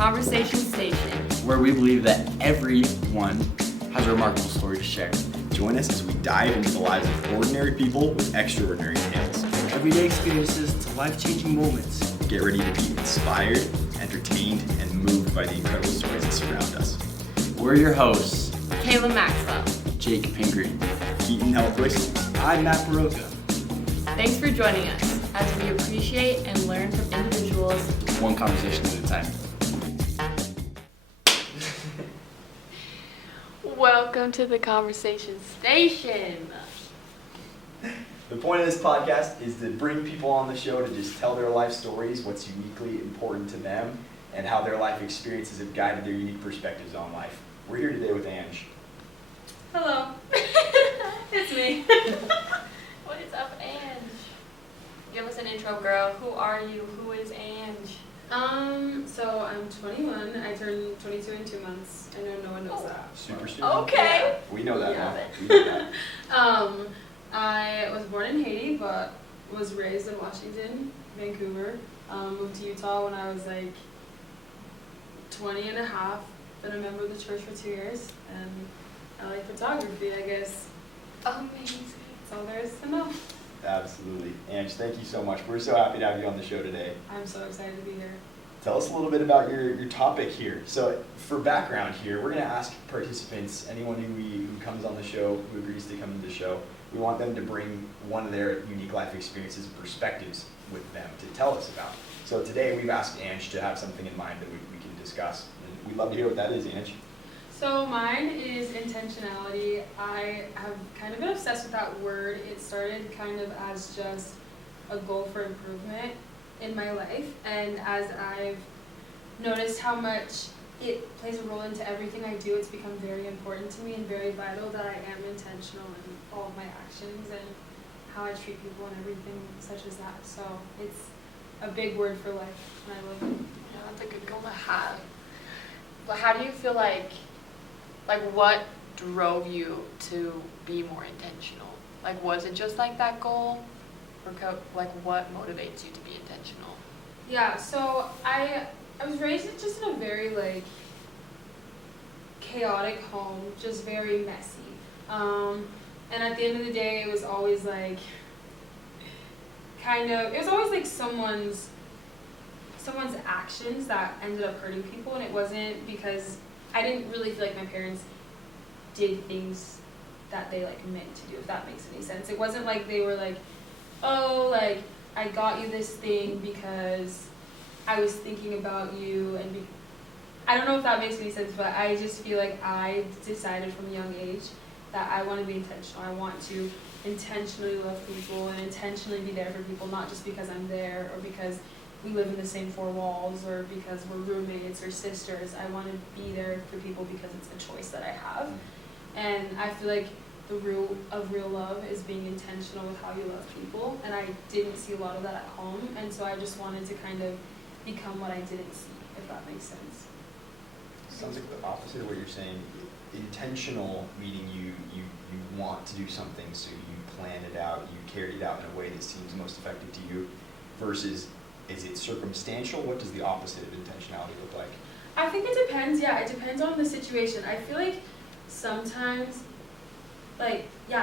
conversation station, where we believe that everyone has a remarkable story to share. Join us as we dive into the lives of ordinary people with extraordinary tales. Everyday experiences to life-changing moments. Get ready to be inspired, entertained, and moved by the incredible stories that surround us. We're your hosts, Kayla Maxwell. Jake Pingree, Keaton Hellquist. I'm Matt Baroka. Thanks for joining us as we appreciate and learn from individuals one conversation at a time. Welcome to the conversation station. The point of this podcast is to bring people on the show to just tell their life stories, what's uniquely important to them, and how their life experiences have guided their unique perspectives on life. We're here today with Ange. Hello. It's me. What is up, Ange? Give us an intro, girl. Who are you? Who is Ange? So I'm 21. I turned 22 in 2 months. I know no one knows that. Super student. Okay. We know that Yeah. now. We know that. I was born in Haiti, but was raised in Washington, Vancouver. Moved to Utah when I was like 20 and a half. Been a member of the church for 2 years, and I like photography, I guess. Amazing. That's all there is to know. Absolutely. Ange, thank you so much. We're so happy to have you on the show today. I'm so excited to be here. Tell us a little bit about your topic here. So for background here, we're going to ask participants, anyone who comes on the show, who agrees to come to the show, we want them to bring one of their unique life experiences and perspectives with them to tell us about. So today we've asked Ange to have something in mind that we can discuss. And we'd love to hear what that is, Ange. So mine is intentionality. I have kind of been obsessed with that word. It started kind of as just a goal for improvement in my life, and as I've noticed how much it plays a role into everything I do, it's become very important to me and very vital that I am intentional in all of my actions and how I treat people and everything such as that. So it's a big word for life, and I love it. Yeah, that's a good goal to have. But how do you feel like what drove you to be more intentional? Like, was it just like that goal? Or what motivates you to be intentional? Yeah, so I was raised just in a very chaotic home, just very messy. And at the end of the day, it was always someone's actions that ended up hurting people, and it wasn't because I didn't really feel like my parents did things that they meant to do, if that makes any sense. It wasn't like they were I got you this thing because I was thinking about you, and I don't know if that makes any sense, but I just feel like I decided from a young age that I want to be intentional. I want to intentionally love people and intentionally be there for people, not just because I'm there or because we live in the same four walls or because we're roommates or sisters. I want to be there for people because it's a choice that I have. And I feel like the root of real love is being intentional with how you love people, and I didn't see a lot of that at home, and so I just wanted to kind of become what I didn't see, if that makes sense. Sounds like the opposite of what you're saying. Intentional meaning you want to do something, so you planned it out, you carried it out in a way that seems most effective to you, versus is it circumstantial? What does the opposite of intentionality look like? I think it depends, yeah, it depends on the situation. I feel like sometimes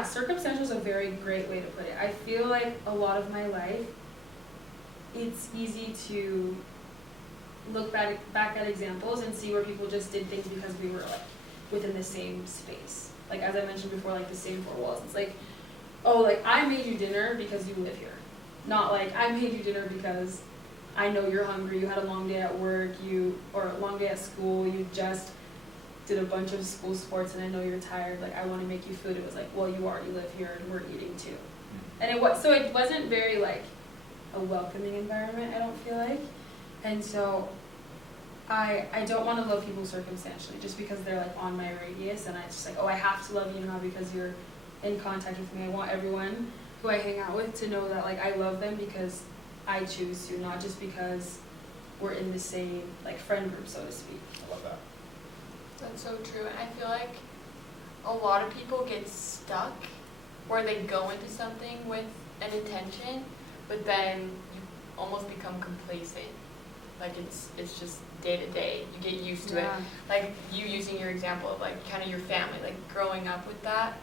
circumstantial is a very great way to put it. I feel like a lot of my life, it's easy to look back at examples and see where people just did things because we were within the same space. As I mentioned before, the same four walls. It's I made you dinner because you live here. Not I made you dinner because I know you're hungry, you had a long day at work, or a long day at school, you just did a bunch of school sports and I know you're tired, I want to make you food. It was well, you already live here and we're eating too. And it wasn't very a welcoming environment, I don't feel like. And so I don't want to love people circumstantially just because they're on my radius, and I just I have to love you now because you're in contact with me. I want everyone who I hang out with to know that I love them because I choose to, not just because we're in the same friend group, so to speak. I love that. That's so true, and I feel like a lot of people get stuck where they go into something with an intention, but then you almost become complacent Like it's just day to day. You get used to it. Yeah. Like you using your example of like kind of your family, like growing up with that.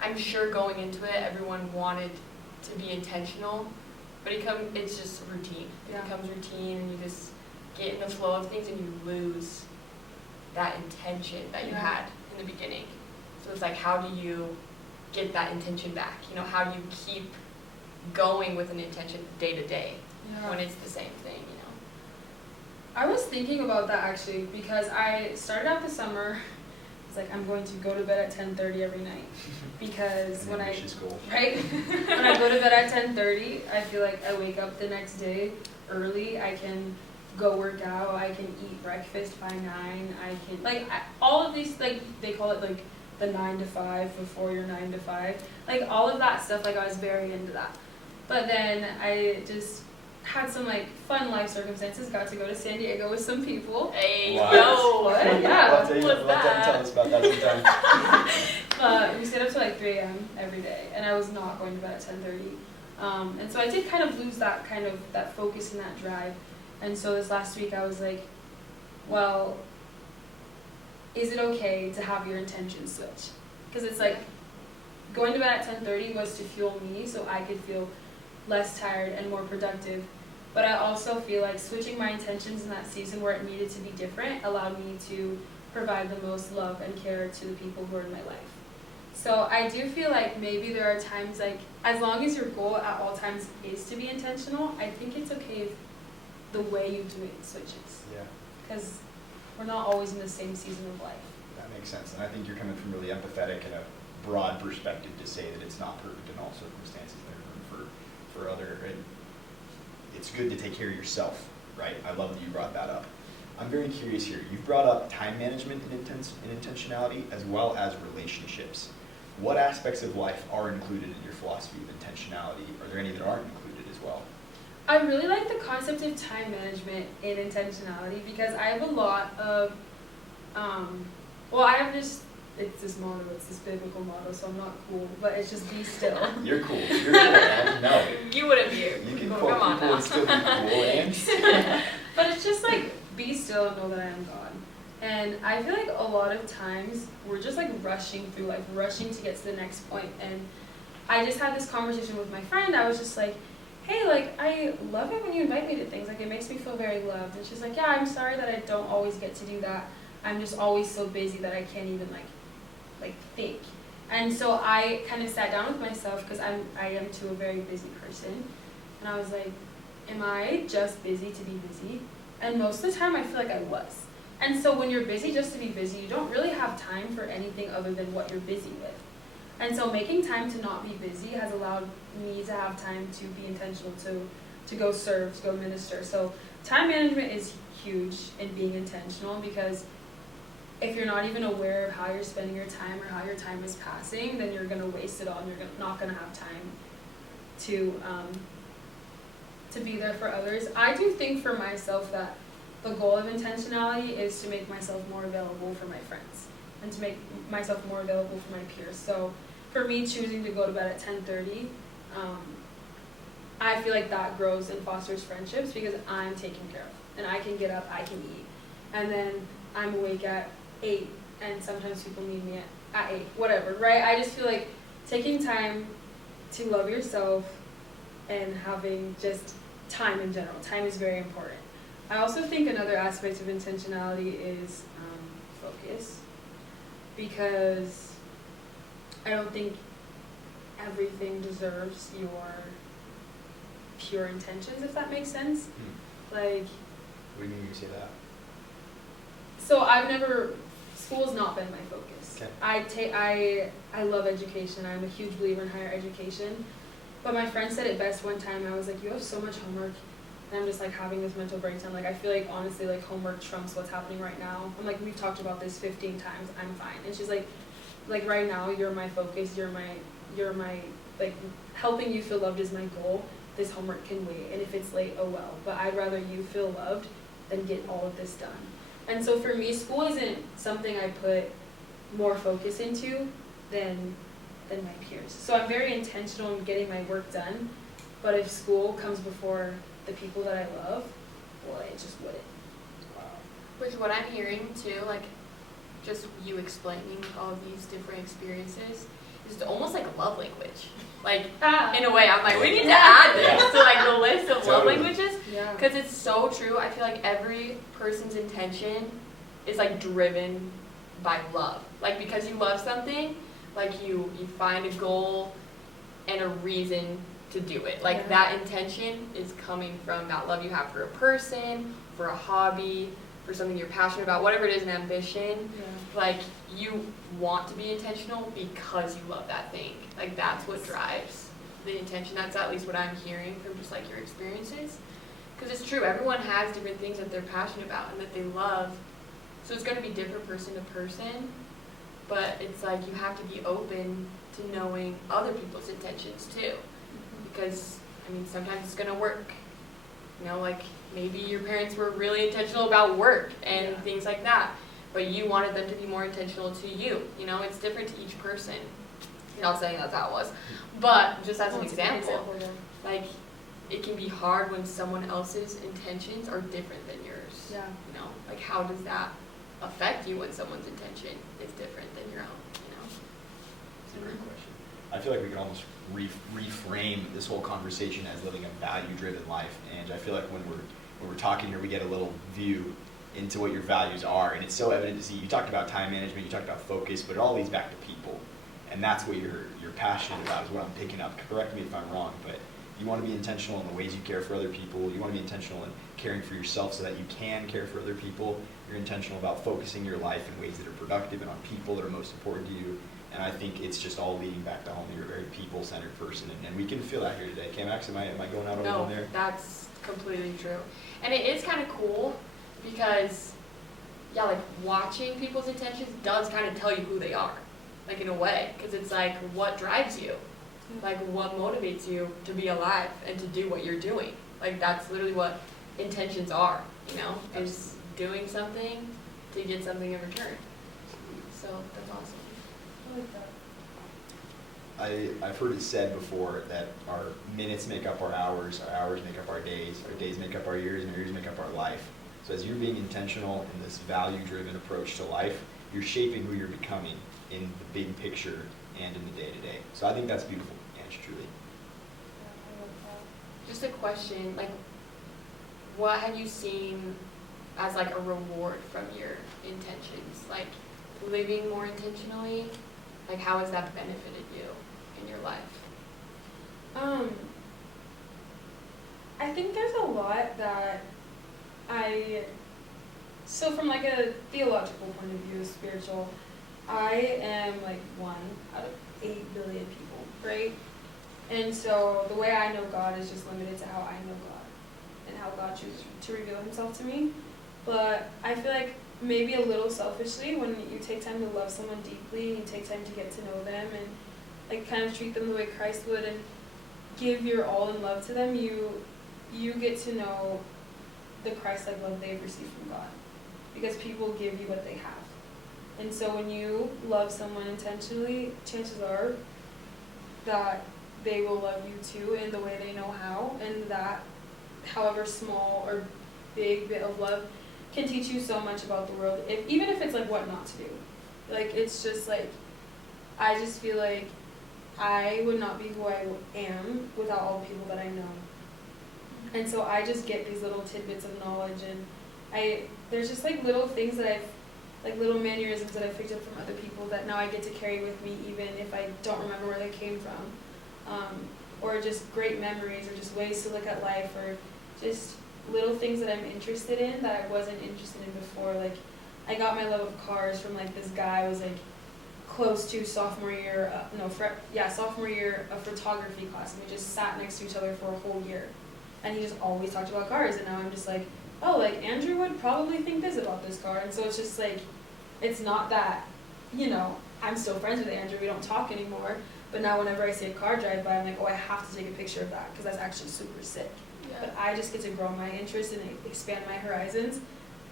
I'm sure going into it, everyone wanted to be intentional, but it's just routine. It Yeah. becomes routine, and you just get in the flow of things, and you lose that intention that you Yeah. had in the beginning. So it's like, how do you get that intention back? You know, how do you keep going with an intention day to day when it's the same thing? You know. I was thinking about that actually because I started out the summer. It's like I'm going to go to bed at 10:30 every night because when I Ambitious goal. right when I go to bed at 10:30, I feel like I wake up the next day early. I can go work out. I can eat breakfast by 9. I can all of these, like they call it like the 9 to 5 before your 9 to 5. Like all of that stuff. Like I was very into that, but then I just had some like fun life circumstances. Got to go to San Diego with some people. Hey, What? yo, What? We'll Yeah. have to tell us about that sometime. We stayed up till like 3 a.m. every day, and I was not going to bed at 10:30. And so I did kind of lose that focus and that drive. And so this last week I was like, well, is it okay to have your intention switch? Because it's like going to bed at 10:30 was to fuel me so I could feel less tired and more productive. But I also feel like switching my intentions in that season where it needed to be different allowed me to provide the most love and care to the people who are in my life. So I do feel like maybe there are times, like, as long as your goal at all times is to be intentional, I think it's okay if the way you do it switches. Yeah, Because we're not always in the same season of life. that makes sense. And I think you're coming from really empathetic and a broad perspective to say that it's not perfect in all circumstances. There's room for other, and it's good to take care of yourself, right? I love that you brought that up. I'm very curious here. You've brought up time management and intentionality as well as relationships. What aspects of life are included in your philosophy of intentionality? Are there any that aren't included as well? I really like the concept of time management in intentionality because I have a lot of, it's this motto, it's this biblical motto, so I'm not cool, but it's just be still. You're cool. You're cool, man. No. You wouldn't be. You can Come quote on people now. and still be cool, and But it's just like, be still and know that I am God. And I feel like a lot of times we're just like rushing through life, rushing to get to the next point. And I just had this conversation with my friend. I was just like, hey, like, I love it when you invite me to things. Like, it makes me feel very loved. And she's like, yeah, I'm sorry that I don't always get to do that. I'm just always so busy that I can't even like think. And so I kind of sat down with myself because I am too a very busy person. And I was like, am I just busy to be busy? And most of the time I feel like I was. And so when you're busy just to be busy, you don't really have time for anything other than what you're busy with. And so making time to not be busy has allowed me to have time to be intentional, to go serve, to go minister. So time management is huge in being intentional because if you're not even aware of how you're spending your time or how your time is passing, then you're going to waste it all and you're not going to have time to be there for others. I do think for myself that the goal of intentionality is to make myself more available for my friends and to make myself more available for my peers. So for me, choosing to go to bed at 10:30, I feel like that grows and fosters friendships because I'm taken care of and I can get up, I can eat, and then I'm awake at 8 and sometimes people need me at 8, whatever, right? I just feel like taking time to love yourself and having just time in general. Time is very important. I also think another aspect of intentionality is focus, because I don't think everything deserves your pure intentions, if that makes sense. Like, what do you mean when you say that? so school's not been my focus. Okay. I love education. I'm a huge believer in higher education. But my friend said it best one time. I was like, you have so much homework. And I'm just like having this mental breakdown. Like, I feel like honestly, like, homework trumps what's happening right now. I'm like, we've talked about this 15 times. I'm fine. And she's like right now, you're my focus. You're my, like, helping you feel loved is my goal. This homework can wait. And if it's late, oh well. But I'd rather you feel loved than get all of this done. And so for me, school isn't something I put more focus into than my peers. So I'm very intentional in getting my work done. But if school comes before the people that I love, well, it just wouldn't. Which what I'm hearing too, like just you explaining all of these different experiences is almost like a love language. Like in a way, I'm like, we need to add this to like the list of love languages because it's so true. I feel like every person's intention is like driven by love. Like because you love something, like you find a goal and a reason to do it. Like that intention is coming from that love you have for a person, for a hobby, for something you're passionate about, whatever it is, an ambition. Like you want to be intentional because you love that thing. Like that's what drives the intention. That's at least what I'm hearing from just like your experiences. Because it's true, everyone has different things that they're passionate about and that they love. So it's going to be different person to person. But it's like you have to be open to knowing other people's intentions too. Because, I mean, sometimes it's going to work. You know, like maybe your parents were really intentional about work and things like that. But you wanted them to be more intentional to you. You know, it's different to each person. I'm not saying that's how it was. But just as an example, like it can be hard when someone else's intentions are different than yours. Yeah. You know, like how does that affect you when someone's intention is different than your own, you know? It's a great question. I feel like we can almost reframe this whole conversation as living a value-driven life. And I feel like when we're talking here, we get a little view into what your values are. And it's so evident to see. You talked about time management, you talked about focus, but it all leads back to people. And that's what you're passionate about is what I'm picking up. Correct me if I'm wrong, but you want to be intentional in the ways you care for other people. You want to be intentional in caring for yourself so that you can care for other people. You're intentional about focusing your life in ways that are productive and on people that are most important to you. And I think it's just all leading back to home. You're a very people-centered person, and we can feel that here today. K-Max, am I going out on one there? No, that's completely true. And it is kind of cool because, yeah, like watching people's intentions does kind of tell you who they are, like in a way, because it's like what drives you, like what motivates you to be alive and to do what you're doing. Like that's literally what intentions are, you know, is doing something to get something in return. So that's awesome. I like that. I've heard it said before that our minutes make up our hours make up our days make up our years, and our years make up our life. So as you're being intentional in this value-driven approach to life, you're shaping who you're becoming in the big picture and in the day-to-day. So I think that's beautiful, Ange, truly. Yeah, I love that. Just a question, like what have you seen as like a reward from your intentions? Like living more intentionally, like how has that benefited you in your life? I think there's a lot that so from like a theological point of view, spiritual, I am like 1 out of 8 billion people, right? And so the way I know God is just limited to how I know God and how God chooses to reveal himself to me. But I feel like maybe a little selfishly, when you take time to love someone deeply, you take time to get to know them and like kind of treat them the way Christ would and give your all in love to them, you get to know the Christ-like love they've received from God. Because people give you what they have. And so when you love someone intentionally, chances are that they will love you too in the way they know how, and that however small or big bit of love can teach you so much about the world, even if it's like what not to do. Like it's just like, I just feel like I would not be who I am without all the people that I know. And so I just get these little tidbits of knowledge, and there's just like little things that like little mannerisms that I've picked up from other people that now I get to carry with me even if I don't remember where they came from. Or just great memories, or just ways to look at life, or just little things that I'm interested in that I wasn't interested in before. Like I got my love of cars from like this guy I was like close to sophomore year of photography class, and we just sat next to each other for a whole year. And he just always talked about cars, and now I'm just like, oh, like Andrew would probably think this about this car. And so it's just like, it's not that, you know, I'm still friends with Andrew, we don't talk anymore, but now whenever I see a car drive by, I'm like, oh, I have to take a picture of that, because that's actually super sick. Yeah. But I just get to grow my interest and expand my horizons.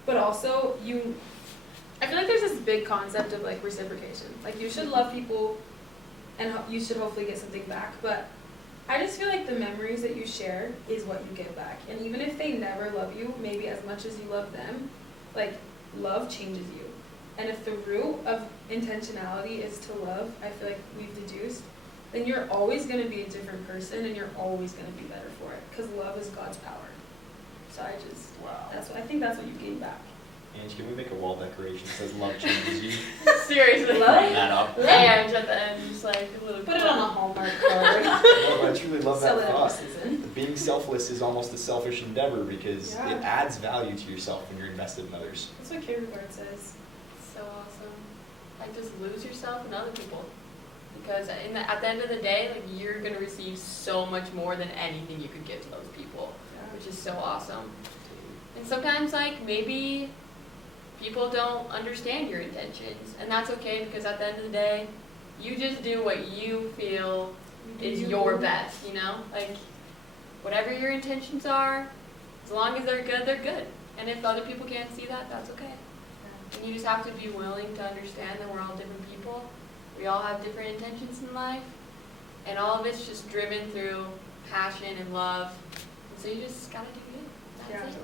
But also, I feel like there's this big concept of like reciprocation. Like you should love people, and you should hopefully get something back, but I just feel like the memories that you share is what you get back. And even if they never love you, maybe as much as you love them, like, love changes you. And if the root of intentionality is to love, I feel like we've deduced, then you're always going to be a different person and you're always going to be better for it. Because love is God's power. So Wow. I think that's what you gain back. Ange, can we make a wall decoration that says love changes you? Seriously. Love? Line that up. And at the end, just like a little. Put it on a Hallmark card. No, I truly love Sell that it at thought. Susan. Being selfless is almost a selfish endeavor because Yeah. it adds value to yourself when you're invested in others. That's what Kierkegaard says. So awesome. Like, just lose yourself in other people. Because at the end of the day, like, you're going to receive so much more than anything you could give to those people, which is so awesome. And sometimes, like, maybe people don't understand your intentions, and that's okay, because at the end of the day, you just do what you feel is your best, you know? Like, whatever your intentions are, as long as they're good, they're good. And if other people can't see that, that's okay. And you just have to be willing to understand that we're all different people. We all have different intentions in life, and all of it's just driven through passion and love. And so you just gotta do good. That's it.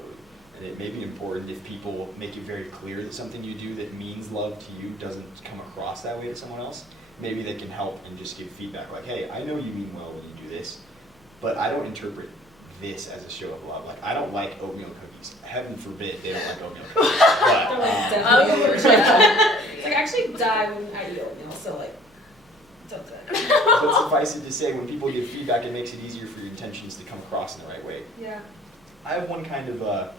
And it may be important if people make it very clear that something you do that means love to you doesn't come across that way to someone else. Maybe they can help and just give feedback like, hey, I know you mean well when you do this, but I don't interpret this as a show of love. Like, I don't like oatmeal cookies. Heaven forbid they don't like oatmeal cookies. But, Definitely It's like, I actually die when I eat oatmeal, so like, don't do that. but suffice it to say, when people give feedback, it makes it easier for your intentions to come across in the right way. Yeah. I have one kind of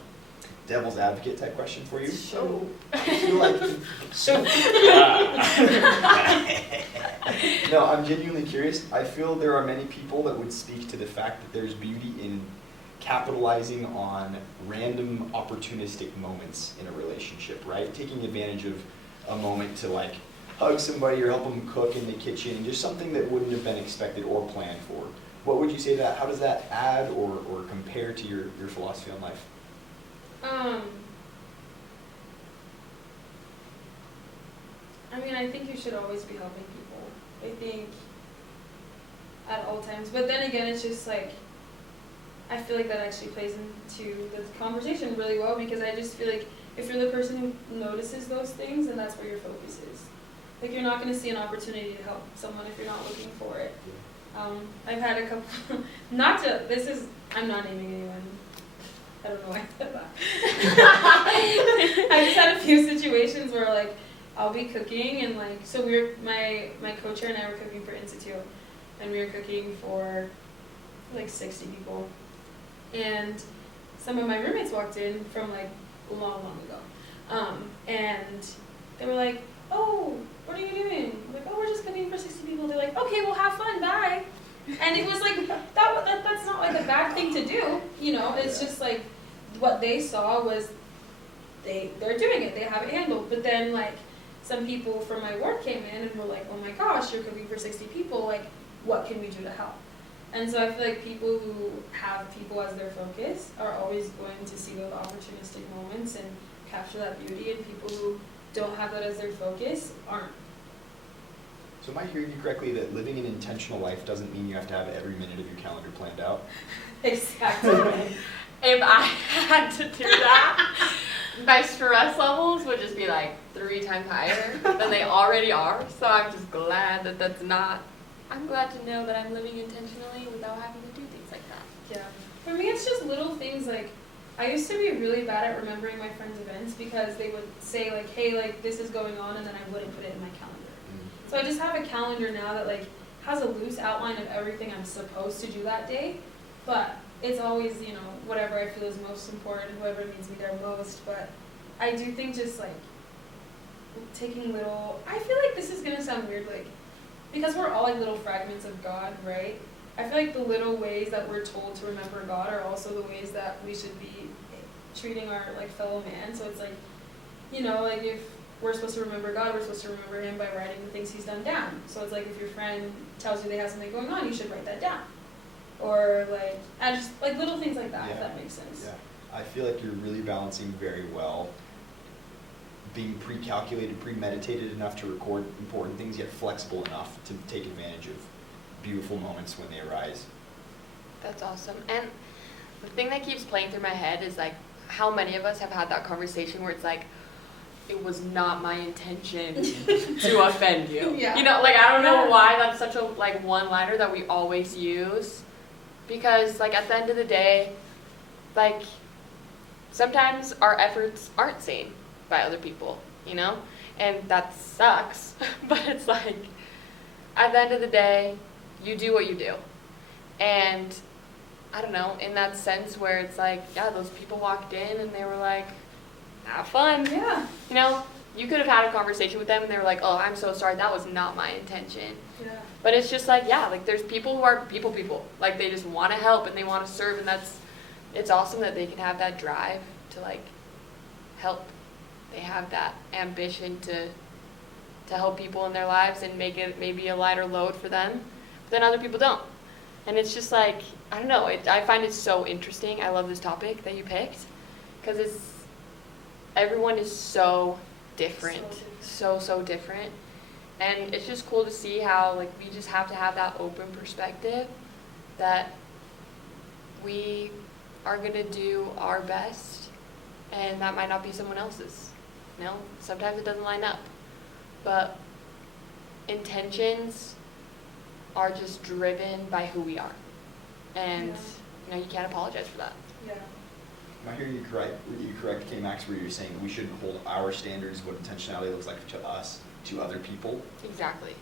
devil's advocate type question for you. So, I feel like no, I'm genuinely curious. I feel there are many people that would speak to the fact that there's beauty in capitalizing on random opportunistic moments in a relationship, right? Taking advantage of a moment to like hug somebody or help them cook in the kitchen, just something that wouldn't have been expected or planned for. What would you say to that? How does that add or compare to your philosophy on life? I mean, I think you should always be helping people. I think at all times. But then again, it's just like, I feel like that actually plays into the conversation really well, because I just feel like if you're the person who notices those things, then that's where your focus is. Like, you're not going to see an opportunity to help someone if you're not looking for it. I've had a couple, I'm not naming anyone. I don't know why I said that. I just had a few situations where, like, I'll be cooking and, like, so my co-chair and I were cooking for Institute, and we were cooking for, like, 60 people. And some of my roommates walked in from, like, long ago. And they were like, oh, what are you doing? I'm like, oh, we're just cooking for 60 people. They're like, okay, well, have fun, bye. And it was like, that's not like a bad thing to do, you know, it's just like, what they saw was, they're doing it, they have it handled. But then, like, some people from my work came in and were like, oh my gosh, you're cooking for 60 people, like, what can we do to help? And so I feel like people who have people as their focus are always going to see those opportunistic moments and capture that beauty, and people who don't have that as their focus aren't. So am I hearing you correctly that living an intentional life doesn't mean you have to have every minute of your calendar planned out? Exactly. if I had to do that, my stress levels would just be like 3 times higher than they already are. So I'm just glad that that's not. I'm glad to know that I'm living intentionally without having to do things like that. Yeah. For me, it's just little things. Like, I used to be really bad at remembering my friends' events because they would say, like, hey, like, this is going on, and then I wouldn't put it in my calendar. So I just have a calendar now that, like, has a loose outline of everything I'm supposed to do that day, but it's always, you know, whatever I feel is most important, whoever needs me there most. But I do think just, like, taking little, I feel like this is going to sound weird, like, because we're all, like, little fragments of God, right? I feel like the little ways that we're told to remember God are also the ways that we should be treating our, like, fellow man. So it's like, you know, like, if we're supposed to remember God, we're supposed to remember him by writing the things he's done down. So it's like, if your friend tells you they have something going on, you should write that down. Or, like, I just, like, little things like that, if that makes sense. Yeah, I feel like you're really balancing very well being pre-calculated, premeditated enough to record important things, yet flexible enough to take advantage of beautiful moments when they arise. That's awesome. And the thing that keeps playing through my head is like, how many of us have had that conversation where it's like, it was not my intention to offend you. Yeah. You know, like, I don't know why that's such a, like, one-liner that we always use. Because, like, at the end of the day, like, sometimes our efforts aren't seen by other people, you know? And that sucks. But it's like, at the end of the day, you do what you do. And, I don't know, in that sense where it's like, yeah, those people walked in and they were like, have fun. Yeah. You know, you could have had a conversation with them and they were like, oh, I'm so sorry, that was not my intention. Yeah. But it's just like, yeah, like there's people who are people. Like they just want to help and they want to serve, and it's awesome that they can have that drive to like help. They have that ambition to help people in their lives and make it maybe a lighter load for them. But then other people don't. And it's just like, I don't know, I find it so interesting. I love this topic that you picked because everyone is so different. So different. And it's just cool to see how, like, we just have to have that open perspective that we are going to do our best, and that might not be someone else's. You know, sometimes it doesn't line up. But intentions are just driven by who we are. And, you know, you can't apologize for that. Yeah. Am I hearing you correct, K-Max, where you're saying we shouldn't hold our standards, what intentionality looks like to us, to other people? Exactly.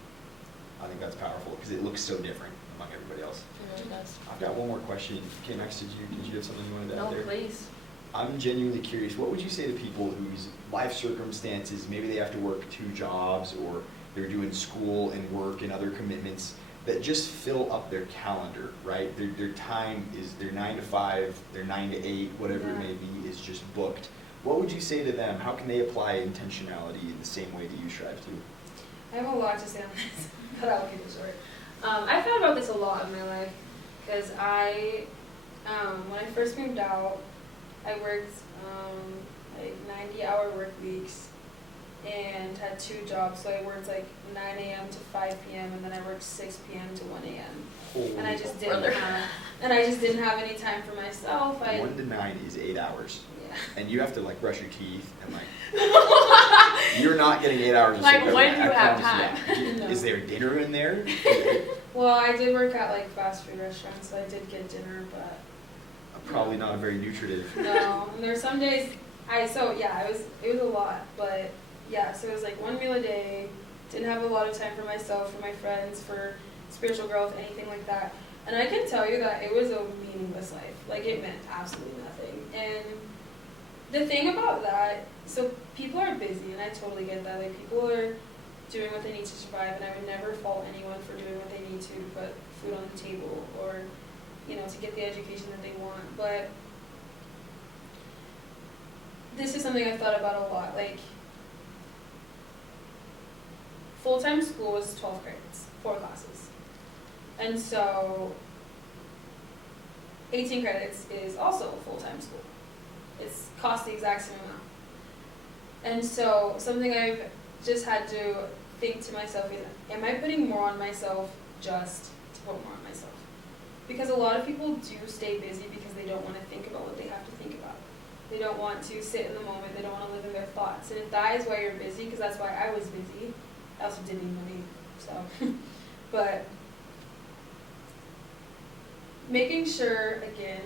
I think that's powerful because it looks so different among everybody else. It really does. I've got one more question. K-Max, did you have something you wanted to add No, there? please. I'm genuinely curious, what would you say to people whose life circumstances, maybe they have to work 2 jobs or they're doing school and work and other commitments that just fill up their calendar, right? Their time is, their 9 to 5, their 9 to 8, whatever it may be, is just booked. What would you say to them? How can they apply intentionality in the same way that you strive to? I have a lot to say on this, but I'll keep it short. I've thought about this a lot in my life because when I first moved out, I worked like 90-hour work weeks and had 2 jobs. So I worked like 9 a.m. to 5 p.m. and then I worked 6 p.m. to 1 a.m. And I just didn't have any time for myself. 1 to 9 is 8 hours. Yeah. And you have to like brush your teeth and like you're not getting 8 hours of Like, sleep. when do you have promise time? you. No. Is there dinner in there? Well, I did work at like fast food restaurants, so I did get dinner, but Probably not a very nutritive. no. And there's some days it was a lot, but yeah, so it was like 1 meal a day. Didn't have a lot of time for myself, for my friends, for spiritual growth, anything like that. And I can tell you that it was a meaningless life. Like, it meant absolutely nothing. And the thing about that, so people are busy, and I totally get that. Like, people are doing what they need to survive, and I would never fault anyone for doing what they need to put food on the table or, you know, to get the education that they want. But this is something I've thought about a lot. Like, full-time school is 12 credits, 4 classes. And so 18 credits is also full-time school. It's cost the exact same amount. And so something I've just had to think to myself is, am I putting more on myself just to put more on myself? Because a lot of people do stay busy because they don't want to think about what they have to think about. They don't want to sit in the moment. They don't want to live in their thoughts. And if that is why you're busy, because that's why I was busy, I also didn't need money, so. But making sure, again,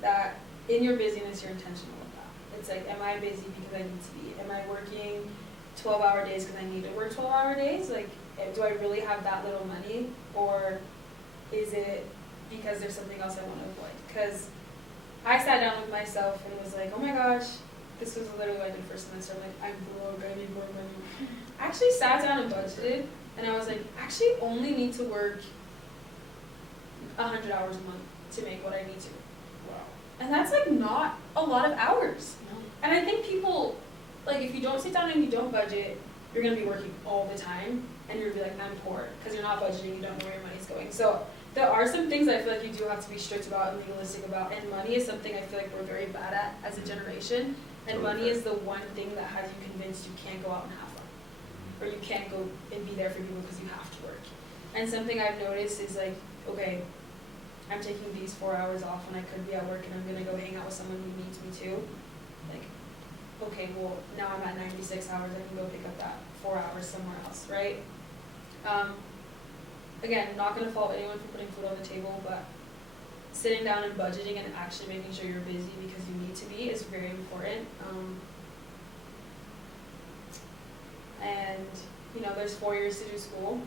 that in your busyness, you're intentional with that. It's like, am I busy because I need to be? Am I working 12-hour days because I need to work 12-hour days? Like, do I really have that little money? Or is it because there's something else I want to avoid? Because I sat down with myself and was like, oh my gosh, this was literally what I did first semester. I'm like, I'm broke, I need more money. I actually sat down and budgeted, and I was like, actually only need to work 100 hours a month to make what I need to. Wow. And that's like not a lot of hours. No. And I think people, like, if you don't sit down and you don't budget, you're going to be working all the time, and you're going to be like, I'm poor, because you're not budgeting, you don't know where your money's going. So there are some things I feel like you do have to be strict about and legalistic about, and money is something I feel like we're very bad at as a generation, and Totally money fair. is the one thing that has you convinced you can't go out and have fun, or you can't go and be there for people because you have to work. And something I've noticed is like, okay, I'm taking these 4 hours off when I could be at work and I'm gonna go hang out with someone who needs me too. Like, okay, well, now I'm at 96 hours, I can go pick up that 4 hours somewhere else, right? Again, not gonna fault anyone for putting food on the table, but sitting down and budgeting and actually making sure you're busy because you need to be is very important. And, you know, there's 4 years to do school.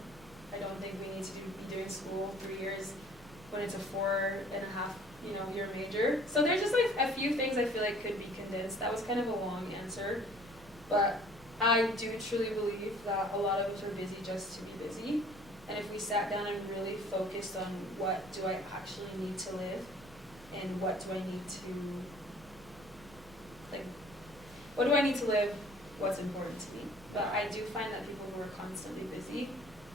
I don't think we need to be doing school 3 years when it's a 4.5, year major. So there's just like a few things I feel like could be condensed. That was kind of a long answer, but I do truly believe that a lot of us are busy just to be busy. And if we sat down and really focused on what do I actually need to live and what do I need to live, what's important to me. But I do find that people who are constantly busy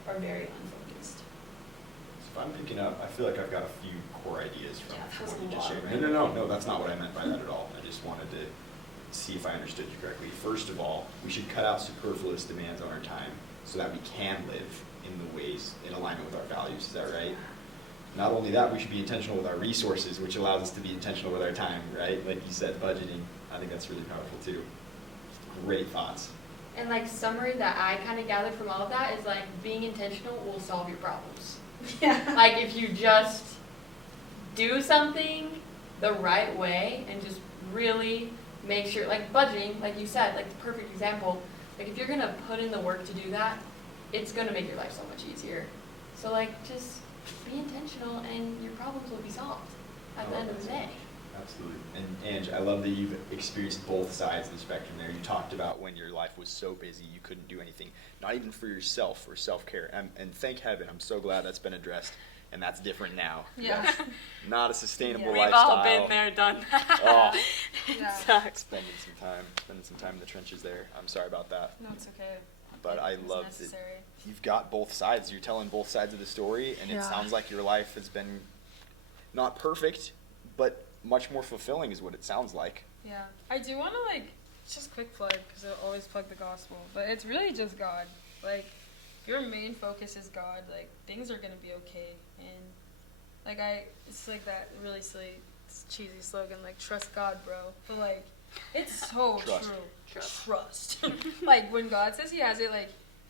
are very unfocused. So if I'm picking up, I feel like I've got a few core ideas from Yeah, that was what you a just lot, shared. right? No, that's not what I meant by that at all. I just wanted to see if I understood you correctly. First of all, we should cut out superfluous demands on our time so that we can live in the ways in alignment with our values. Is that right? Not only that, we should be intentional with our resources, which allows us to be intentional with our time, right? Like you said, budgeting. I think that's really powerful too. Great thoughts. And like summary that I kind of gathered from all of that is like being intentional will solve your problems. Yeah. Like if you just do something the right way and just really make sure, like budgeting, like you said, like the perfect example, like if you're gonna put in the work to do that, it's gonna make your life so much easier. So like just be intentional and your problems will be solved at the end of the day. Absolutely. And Ange, I love that you've experienced both sides of the spectrum there. You talked about when your life was so busy you couldn't do anything, not even for yourself or self-care. And thank heaven, I'm so glad that's been addressed, and that's different now. Yeah. Not a sustainable We've lifestyle. all been there, done that. Oh, Yeah. Sucks. spending some time in the trenches there. I'm sorry about that. No, it's okay. But I It was love that necessary. you've got both sides. You're telling both sides of the story, and it Yeah. sounds like your life has been not perfect, but much more fulfilling is what it sounds like. Yeah, I do want to just quick plug because I always plug the gospel, but it's really just God. Like, if your main focus is God, things are gonna be okay. And it's like that really silly, cheesy slogan, trust God, bro. But it's so Trust. true. Trust. When God says He has it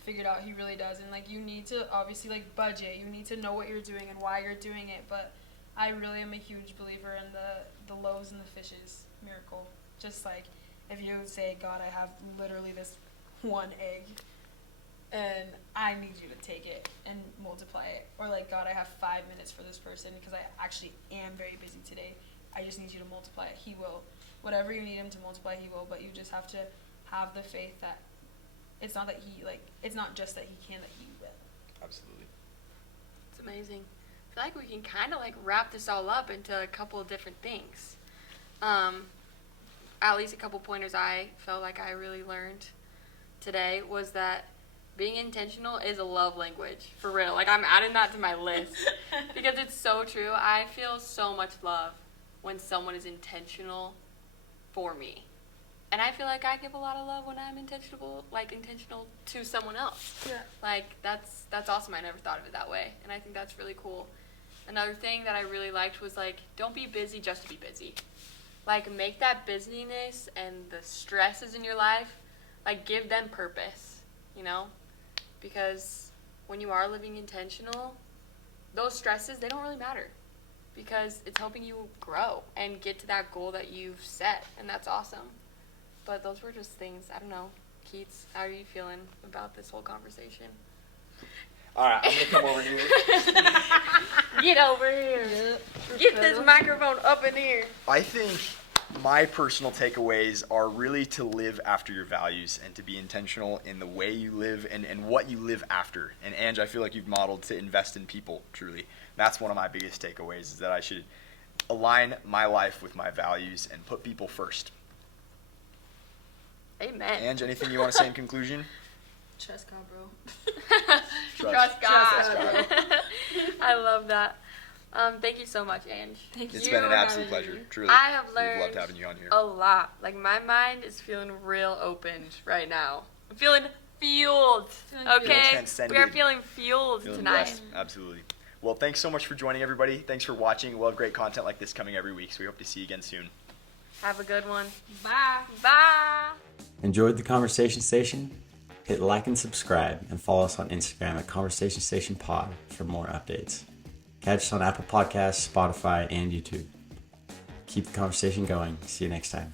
figured out, He really does. And you need to obviously budget. You need to know what you're doing and why you're doing it. But I really am a huge believer in the loaves and the fishes miracle. Just if you say, God, I have literally this one egg, and I need you to take it and multiply it. Or God, I have 5 minutes for this person because I actually am very busy today. I just need you to multiply it. He will. Whatever you need Him to multiply, He will. But you just have to have the faith that it's not that He it's not just that He can, that He will. Absolutely. It's amazing. I feel like we can kind of wrap this all up into a couple of different things. At least a couple pointers I felt like I really learned today was that being intentional is a love language, for real. I'm adding that to my list because it's so true. I feel so much love when someone is intentional for me. And I feel like I give a lot of love when I'm intentional to someone else. Yeah. That's awesome. I never thought of it that way. And I think that's really cool. Another thing that I really liked was don't be busy just to be busy. Make that busyness and the stresses in your life, give them purpose, because when you are living intentional, those stresses, they don't really matter because it's helping you grow and get to that goal that you've set, and that's awesome. But those were just things, I don't know. Keats, how are you feeling about this whole conversation? All right, I'm going to come over here. Get over here. Get this microphone up in here. I think my personal takeaways are really to live after your values and to be intentional in the way you live and what you live after. And Ange, I feel like you've modeled to invest in people, truly. That's one of my biggest takeaways, is that I should align my life with my values and put people first. Amen. Ange, anything you want to say in conclusion? Trust God, bro. Trust God. Trust God. I love that. Thank you so much, Ange. It's been an absolute pleasure, truly. I have We've learned loved having you on here. a lot. My mind is feeling real opened right now. I'm feeling fueled. Okay? Transcended. We are feeling fueled Feeling tonight. blessed. Absolutely. Well, thanks so much for joining, everybody. Thanks for watching. We'll have great content like this coming every week, so we hope to see you again soon. Have a good one. Bye. Bye. Enjoyed the Conversation Station? Hit like and subscribe and follow us on Instagram at Conversation Station Pod for more updates. Catch us on Apple Podcasts, Spotify, and YouTube. Keep the conversation going. See you next time.